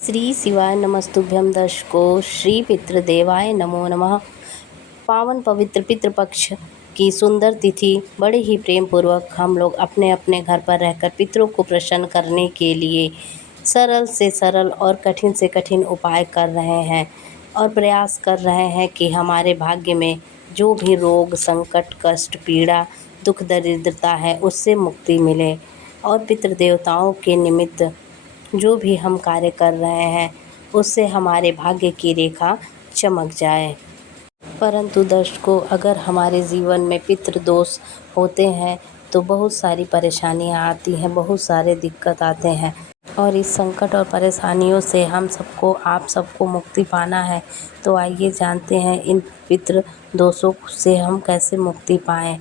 श्री शिवाय नमस्तुभ्यं। दर्शकों, श्री पितृदेवाय नमो नमः। पावन पवित्र पितृपक्ष की सुंदर तिथि बड़े ही प्रेम पूर्वक हम लोग अपने अपने घर पर रहकर पितरों को प्रसन्न करने के लिए सरल से सरल और कठिन से कठिन उपाय कर रहे हैं और प्रयास कर रहे हैं कि हमारे भाग्य में जो भी रोग, संकट, कष्ट, पीड़ा, दुख, दरिद्रता है उससे मुक्ति मिले और पितृदेवताओं के निमित्त जो भी हम कार्य कर रहे हैं उससे हमारे भाग्य की रेखा चमक जाए। परंतु दर्शकों, अगर हमारे जीवन में पितृदोष होते हैं तो बहुत सारी परेशानियां आती हैं, बहुत सारे दिक्कत आते हैं और इस संकट और परेशानियों से हम सबको, आप सबको मुक्ति पाना है। तो आइए जानते हैं इन पितृ दोषों से हम कैसे मुक्ति पाएं।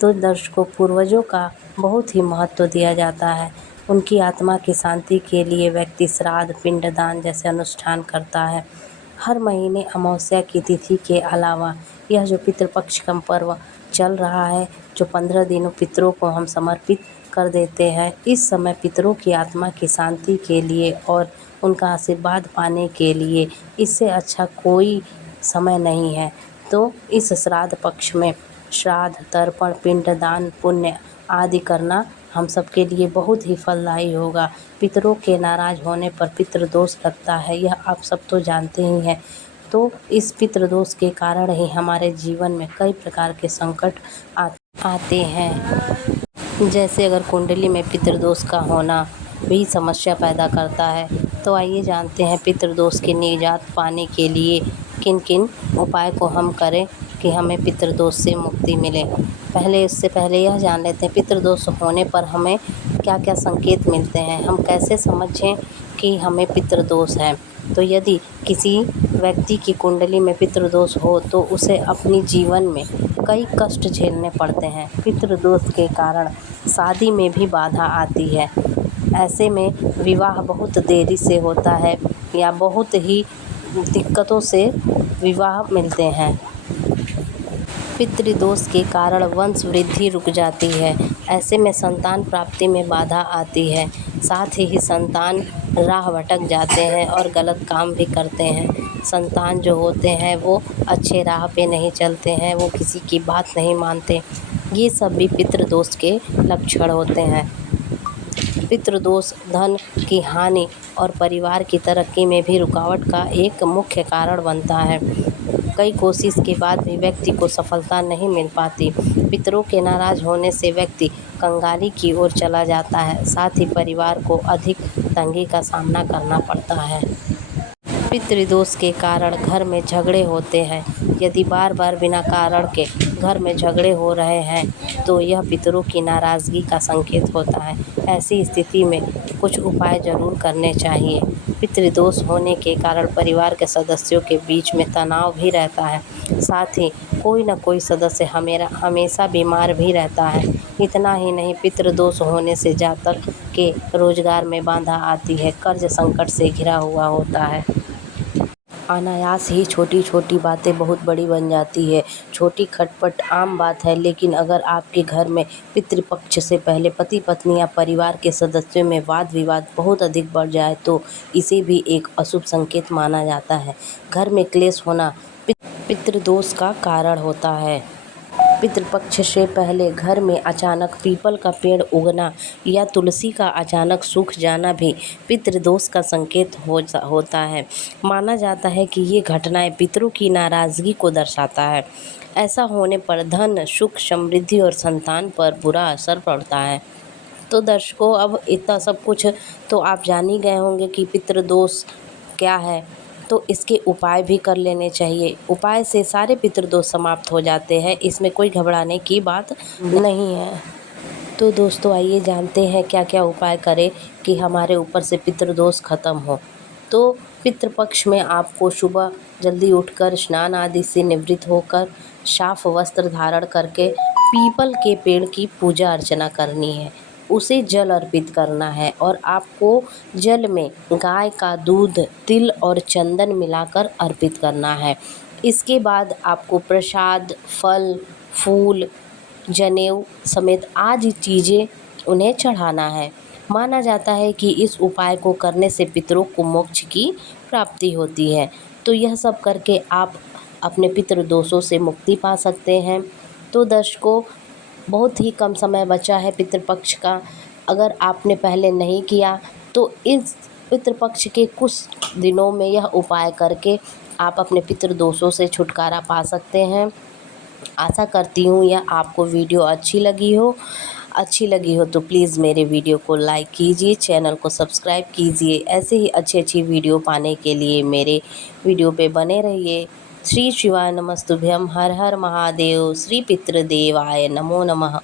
तो दर्शकों, पूर्वजों का बहुत ही महत्व दिया जाता है। उनकी आत्मा की शांति के लिए व्यक्ति श्राद्ध, पिंडदान जैसे अनुष्ठान करता है। हर महीने अमावस्या की तिथि के अलावा यह जो पितृपक्ष का पर्व चल रहा है, जो 15 दिनों पितरों को हम समर्पित कर देते हैं, इस समय पितरों की आत्मा की शांति के लिए और उनका आशीर्वाद पाने के लिए इससे अच्छा कोई समय नहीं है। तो इस श्राद्ध पक्ष में श्राद्ध, तर्पण, पिंडदान, पुण्य आदि करना हम सबके लिए बहुत ही फलदायी होगा। पितरों के नाराज़ होने पर पितृदोष लगता है, यह आप सब तो जानते ही हैं। तो इस पितृदोष के कारण ही हमारे जीवन में कई प्रकार के संकट आते हैं। जैसे अगर कुंडली में पितृदोष का होना भी समस्या पैदा करता है। तो आइए जानते हैं पितृदोष की निजात पाने के लिए किन किन उपाय को हम करें कि हमें पितृदोष से मुक्ति मिले। इससे पहले यह जान लेते हैं पितृदोष होने पर हमें क्या क्या संकेत मिलते हैं, हम कैसे समझें कि हमें पितृदोष है। तो यदि किसी व्यक्ति की कुंडली में पितृदोष हो तो उसे अपनी जीवन में कई कष्ट झेलने पड़ते हैं। पितृदोष के कारण शादी में भी बाधा आती है। ऐसे में विवाह बहुत देरी से होता है या बहुत ही दिक्कतों से विवाह मिलते हैं। पितृदोष के कारण वंश वृद्धि रुक जाती है। ऐसे में संतान प्राप्ति में बाधा आती है। साथ ही संतान राह भटक जाते हैं और गलत काम भी करते हैं। संतान जो होते हैं वो अच्छे राह पे नहीं चलते हैं, वो किसी की बात नहीं मानते। ये सब भी पितृदोष के लक्षण होते हैं। पितृदोष धन की हानि और परिवार की तरक्की में भी रुकावट का एक मुख्य कारण बनता है। कई कोशिश के बाद भी व्यक्ति को सफलता नहीं मिल पाती। पितरों के नाराज होने से व्यक्ति कंगाली की ओर चला जाता है। साथ ही परिवार को अधिक तंगी का सामना करना पड़ता है। पितृदोष के कारण घर में झगड़े होते हैं। यदि बार बार बिना कारण के घर में झगड़े हो रहे हैं तो यह पितरों की नाराज़गी का संकेत होता है। ऐसी स्थिति में कुछ उपाय जरूर करने चाहिए। पितृदोष होने के कारण परिवार के सदस्यों के बीच में तनाव भी रहता है। साथ ही कोई न कोई सदस्य हमेशा बीमार भी रहता है। इतना ही नहीं, पितृदोष होने से जातक के रोजगार में बाधा आती है, कर्ज संकट से घिरा हुआ होता है। अनायास ही छोटी छोटी बातें बहुत बड़ी बन जाती है। छोटी खटपट आम बात है, लेकिन अगर आपके घर में पितृपक्ष से पहले पति पत्नी या परिवार के सदस्यों में वाद विवाद बहुत अधिक बढ़ जाए तो इसे भी एक अशुभ संकेत माना जाता है। घर में क्लेश होना पितृदोष का कारण होता है। पितृपक्ष से पहले घर में अचानक पीपल का पेड़ उगना या तुलसी का अचानक सूख जाना भी पितृदोष का संकेत होता है। माना जाता है कि ये घटनाएं पितरों की नाराज़गी को दर्शाता है। ऐसा होने पर धन, सुख, समृद्धि और संतान पर बुरा असर पड़ता है। तो दर्शकों, अब इतना सब कुछ तो आप जान ही गए होंगे कि पितृदोष क्या है, तो इसके उपाय भी कर लेने चाहिए। उपाय से सारे पितृदोष समाप्त हो जाते हैं, इसमें कोई घबराने की बात नहीं है। तो दोस्तों, आइए जानते हैं क्या क्या उपाय करें कि हमारे ऊपर से पितृदोष खत्म हो। तो पितृपक्ष में आपको सुबह जल्दी उठकर स्नान आदि से निवृत्त होकर साफ वस्त्र धारण करके पीपल के पेड़ की पूजा अर्चना करनी है, उसे जल अर्पित करना है और आपको जल में गाय का दूध, तिल और चंदन मिलाकर अर्पित करना है। इसके बाद आपको प्रसाद, फल, फूल, जनेऊ समेत आदि चीज़ें उन्हें चढ़ाना है। माना जाता है कि इस उपाय को करने से पितरों को मोक्ष की प्राप्ति होती है। तो यह सब करके आप अपने पितृ दोषों से मुक्ति पा सकते हैं। तो दर्शकों, बहुत ही कम समय बचा है पितृपक्ष का। अगर आपने पहले नहीं किया तो इस पितृपक्ष के कुछ दिनों में यह उपाय करके आप अपने पितृ दोषों से छुटकारा पा सकते हैं। आशा करती हूँ यह आपको वीडियो अच्छी लगी हो तो प्लीज़ मेरे वीडियो को लाइक कीजिए, चैनल को सब्सक्राइब कीजिए। ऐसे ही अच्छी वीडियो पाने के लिए मेरे वीडियो पे बने रहिए। श्री शिवाय नमस्तुभ्यम। हर हर महादेव। श्री पितृदेवाय नमो नमः।